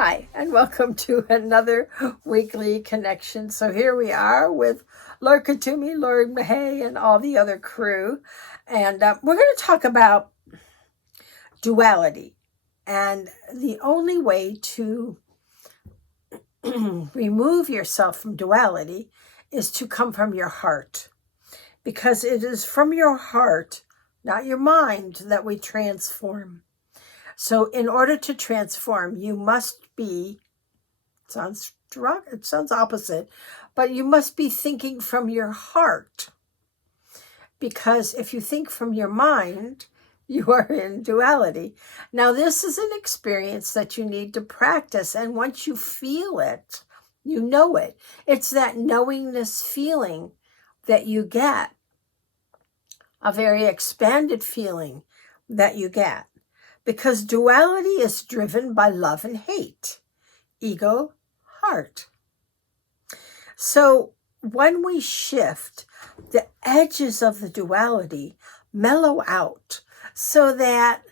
Hi, and welcome to another weekly connection. So here we are with Lord Katumi, Lord Mahay, and all the other crew. And we're going to talk about duality. And the only way to remove yourself from duality is to come from your heart. Because it is from your heart, not your mind, that we transform. So in order to transform, you must be, it sounds opposite, but you must be thinking from your heart. Because if you think from your mind, you are in duality. Now, this is an experience that you need to practice. And once you feel it, you know it. It's that knowingness feeling that you get, a very expanded feeling that you get. Because duality is driven by love and hate, ego, heart. So when we shift, the edges of the duality mellow out so that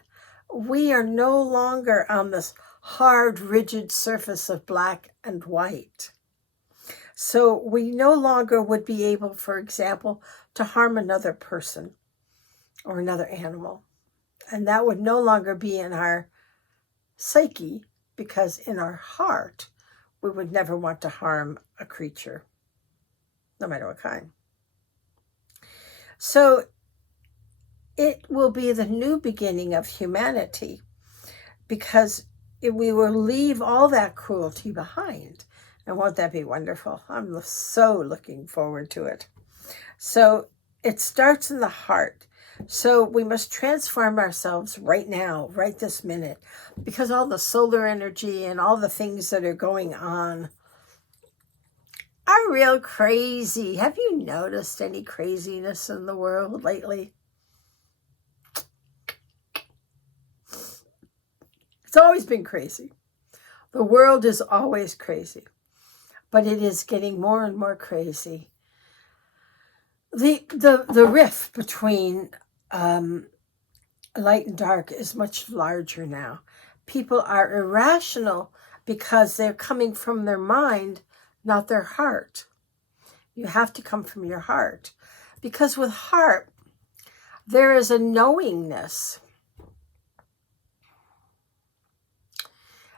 we are no longer on this hard, rigid surface of black and white. So we no longer would be able, for example, to harm another person or another animal. And that would no longer be in our psyche, because in our heart, we would never want to harm a creature, no matter what kind. So it will be the new beginning of humanity, because we will leave all that cruelty behind. And won't that be wonderful? I'm so looking forward to it. So it starts in the heart. So we must transform ourselves right now, right this minute, because all the solar energy and all the things that are going on are real crazy. Have you noticed any craziness in the world lately? It's always been crazy. The world is always crazy, but it is getting more and more crazy. The rift between light and dark is much larger now. People are irrational because they're coming from their mind, not their heart. You have to come from your heart, because with heart, there is a knowingness.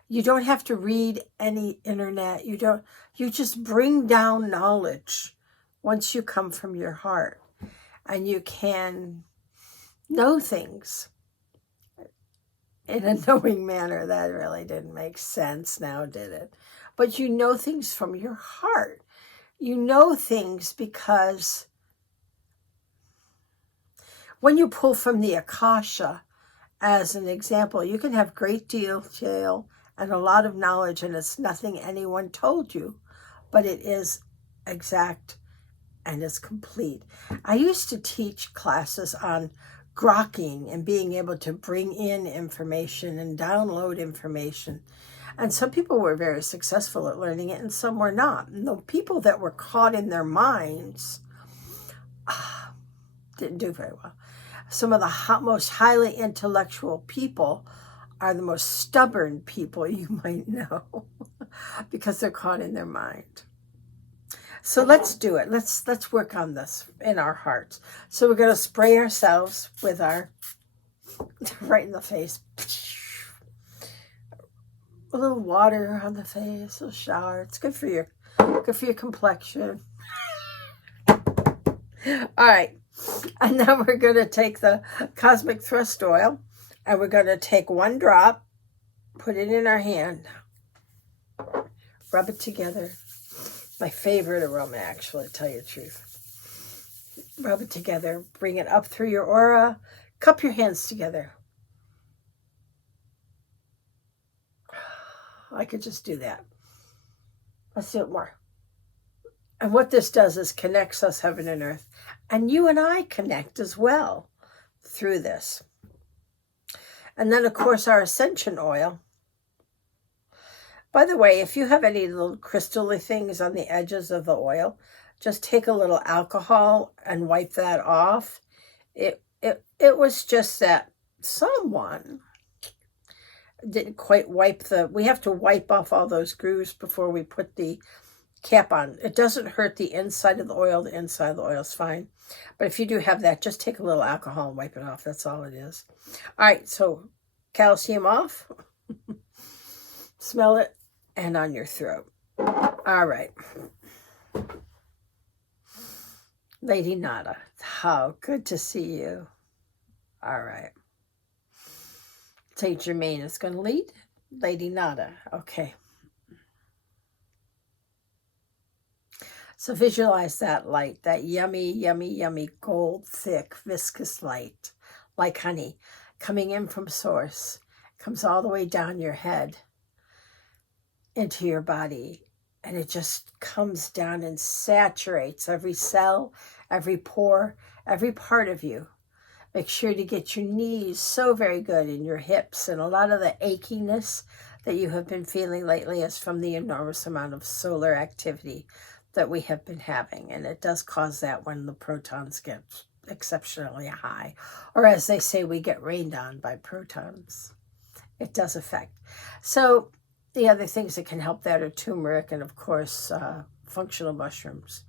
You don't have to read any internet. You just bring down knowledge once you come from your heart, and you can know things in a knowing manner. That really didn't make sense now, did it? But you know things from your heart. You know things because when you pull from the Akasha, as an example, you can have great detail and a lot of knowledge, and it's nothing anyone told you, but it is exact and it's complete. I used to teach classes on grokking and being able to bring in information and download information. And some people were very successful at learning it and some were not. And the people that were caught in their minds didn't do very well. Some of the most highly intellectual people are the most stubborn people you might know because they're caught in their mind. So let's do it. Let's work on this in our hearts. So we're going to spray ourselves with our, right in the face, a little water on the face, a shower. It's good for your complexion. All right. And now we're going to take the cosmic thrust oil, and we're going to take one drop, put it in our hand, rub it together. My favorite aroma, actually, to tell you the truth. Rub it together, bring it up through your aura, cup your hands together. I could just do that. Let's do it more. And what this does is connects us, heaven and earth. And you and I connect as well through this. And then, of course, our ascension oil. By the way, if you have any little crystal-y things on the edges of the oil, just take a little alcohol and wipe that off. It was just that someone didn't quite wipe we have to wipe off all those grooves before we put the cap on. It doesn't hurt the inside of the oil. The inside of the oil is fine. But if you do have that, just take a little alcohol and wipe it off. That's all it is. All right, so calcium off. Smell it, and on your throat. All right. Lady Nada, how good to see you. All right. Saint Germain is going to lead. Lady Nada, okay. So visualize that light, that yummy, yummy, yummy, gold, thick, viscous light, like honey, coming in from source, comes all the way down your head into your body, and it just comes down and saturates every cell, every pore, every part of you. Make sure to get your knees so very good, in your hips, and a lot of the achiness that you have been feeling lately is from the enormous amount of solar activity that we have been having, and it does cause that when the protons get exceptionally high, or as they say, we get rained on by protons. It does affect. So the other things that can help that are turmeric and, of course, functional mushrooms,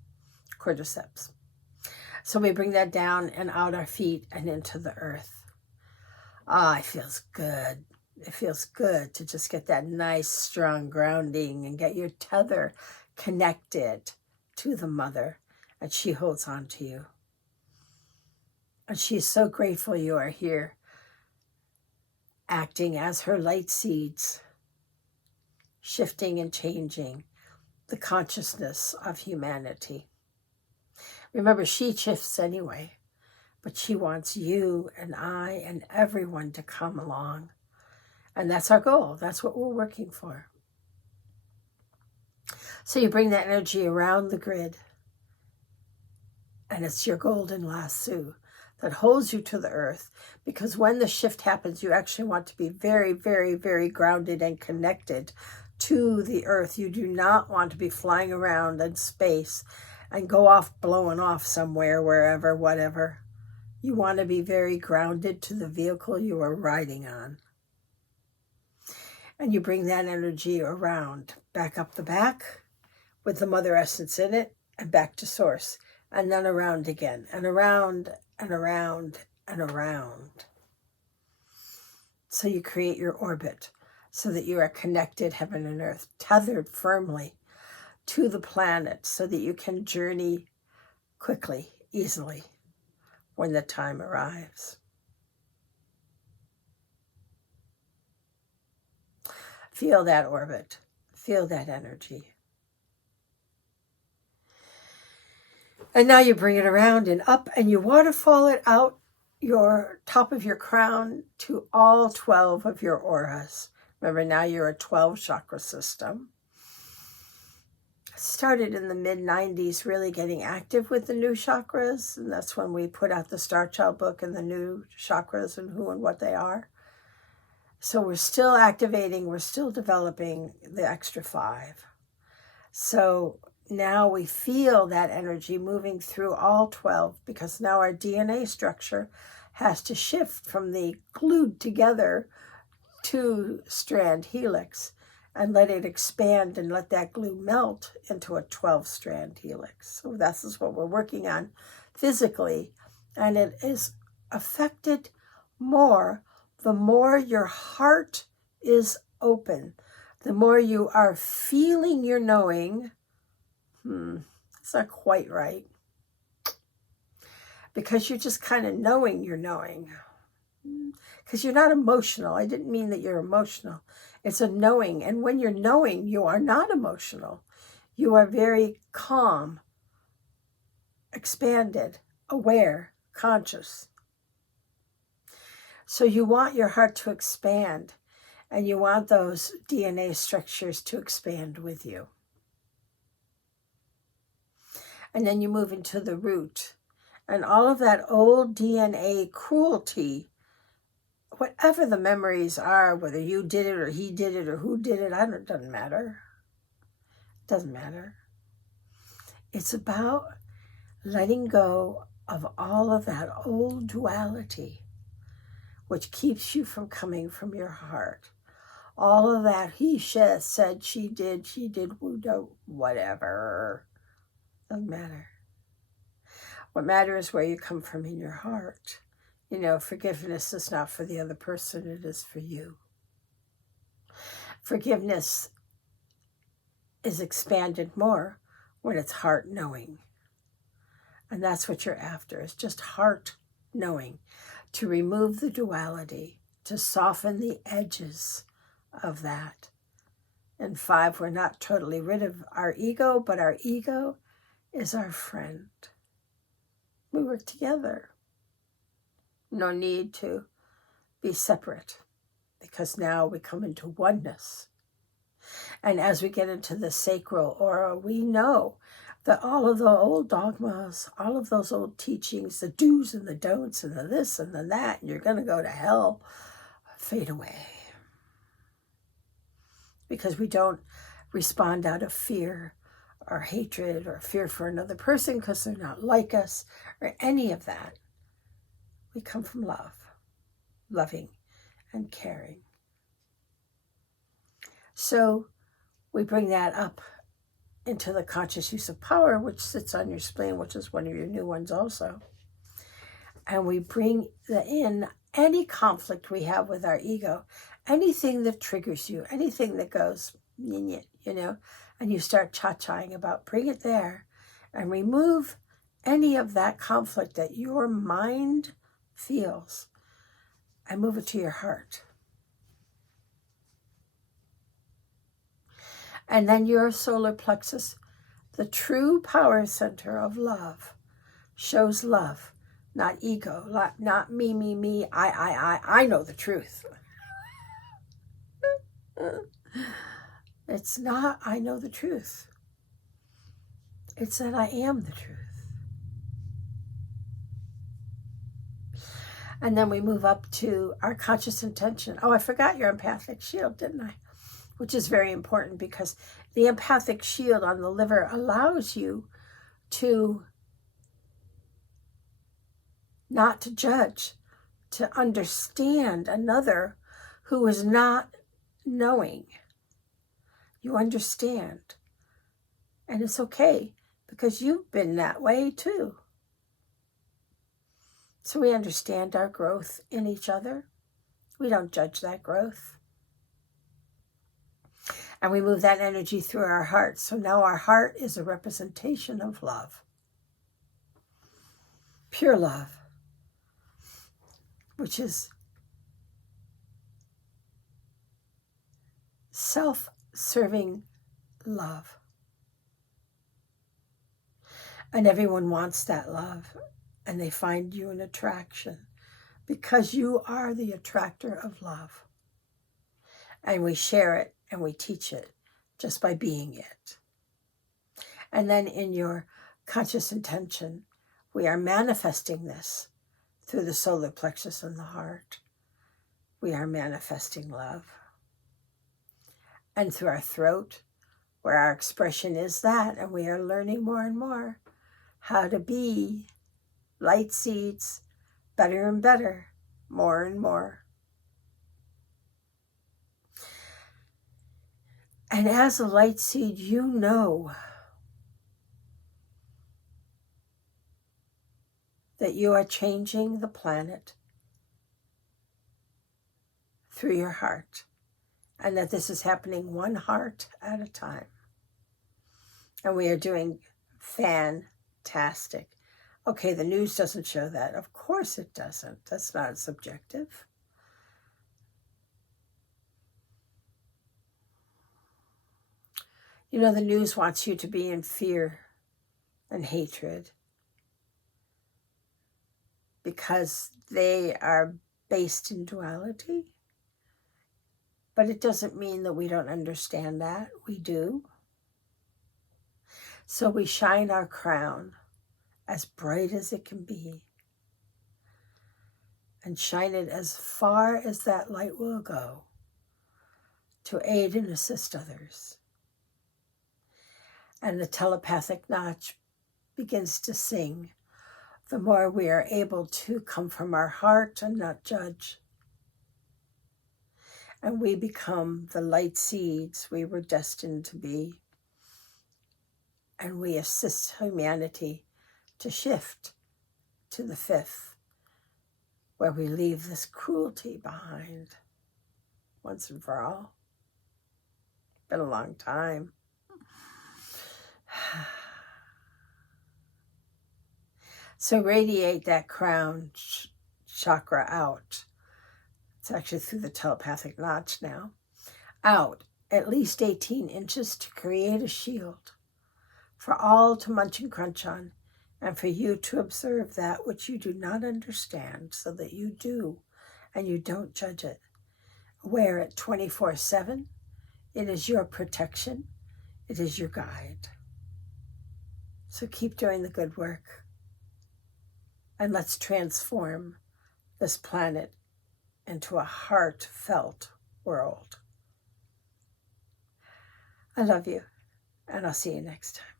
cordyceps. So we bring that down and out our feet and into the earth. Ah, it feels good. It feels good to just get that nice, strong grounding and get your tether connected to the mother, and she holds on to you. And she's so grateful you are here, acting as her light seeds, shifting and changing the consciousness of humanity. Remember, she shifts anyway, but she wants you and I and everyone to come along. And that's our goal. That's what we're working for. So you bring that energy around the grid, and it's your golden lasso that holds you to the earth, because when the shift happens, you actually want to be very, very, very grounded and connected to the earth. You do not want to be flying around in space and go off blowing off somewhere, wherever, whatever. You want to be very grounded to the vehicle you are riding on. And you bring that energy around, back up the back with the mother essence in it, and back to source, and then around again, and around and around and around. So you create your orbit so that you are connected, heaven and earth, tethered firmly to the planet, so that you can journey quickly, easily, when the time arrives. Feel that orbit. Feel that energy. And now you bring it around and up, and you waterfall it out your top of your crown to all 12 of your auras. Remember, now you're a 12 chakra system. Started in the mid-90s really getting active with the new chakras, and that's when we put out the Star Child book and the new chakras and who and what they are. So we're still activating, we're still developing the extra 5. So now we feel that energy moving through all 12, because now our DNA structure has to shift from the glued together 2-strand helix and let it expand and let that glue melt into a 12-strand helix. So this is what we're working on physically, and it is affected more the more your heart is open, the more you are feeling your knowing. It's not quite right, because you're just kind of knowing you're knowing, because you're not emotional. I didn't mean that you're emotional. It's a knowing, and when you're knowing, you are not emotional. You are very calm, expanded, aware, conscious. So you want your heart to expand, and you want those DNA structures to expand with you. And then you move into the root, and all of that old DNA cruelty, whatever the memories are, whether you did it or he did it or who did it, it doesn't matter. It doesn't matter. It's about letting go of all of that old duality, which keeps you from coming from your heart. All of that he said, she did, whatever. Doesn't matter. What matters is where you come from in your heart. Forgiveness is not for the other person, it is for you. Forgiveness is expanded more when it's heart knowing. And that's what you're after, is just heart knowing, to remove the duality, to soften the edges of that. And 5, we're not totally rid of our ego, but our ego is our friend. We work together. No need to be separate, because now we come into oneness. And as we get into the sacral aura, we know that all of the old dogmas, all of those old teachings, the do's and the don'ts and the this and the that, and you're going to go to hell, fade away. Because we don't respond out of fear or hatred or fear for another person because they're not like us or any of that. We come from love, loving and caring. So we bring that up into the conscious use of power, which sits on your spleen, which is one of your new ones also. And we bring in any conflict we have with our ego, anything that triggers you, anything that goes, and you start cha-chaing about, bring it there and remove any of that conflict that your mind feels and move it to your heart. And then your solar plexus, the true power center of love, shows love, not ego, not me, I know the truth. It's not I know the truth. It's that I am the truth. And then we move up to our conscious intention. Oh, I forgot your empathic shield, didn't I? Which is very important, because the empathic shield on the liver allows you to not to judge, to understand another who is not knowing. You understand. And it's okay, because you've been that way too. So we understand our growth in each other. We don't judge that growth. And we move that energy through our heart. So now our heart is a representation of love. Pure love. Which is self-serving love. And everyone wants that love. And they find you an attraction, because you are the attractor of love. And we share it and we teach it just by being it. And then in your conscious intention, we are manifesting this through the solar plexus and the heart. We are manifesting love. And through our throat, where our expression is that, and we are learning more and more how to be light seeds, better and better, more and more. And as a light seed, you know that you are changing the planet through your heart, and that this is happening one heart at a time. And we are doing fantastic. Okay, the news doesn't show that. Of course it doesn't. That's not subjective. The news wants you to be in fear and hatred, because they are based in duality. But it doesn't mean that we don't understand that. We do. So we shine our crown as bright as it can be, and shine it as far as that light will go, to aid and assist others. And the telepathic notch begins to sing the more we are able to come from our heart and not judge. and we become the light seeds we were destined to be. And we assist humanity to shift to the 5th, where we leave this cruelty behind once and for all. Been a long time. So radiate that crown chakra out. It's actually through the telepathic notch now. Out at least 18 inches to create a shield for all to munch and crunch on, and for you to observe that which you do not understand, so that you do, and you don't judge it. Wear it 24/7. It is your protection. It is your guide. So keep doing the good work. And let's transform this planet into a heartfelt world. I love you, and I'll see you next time.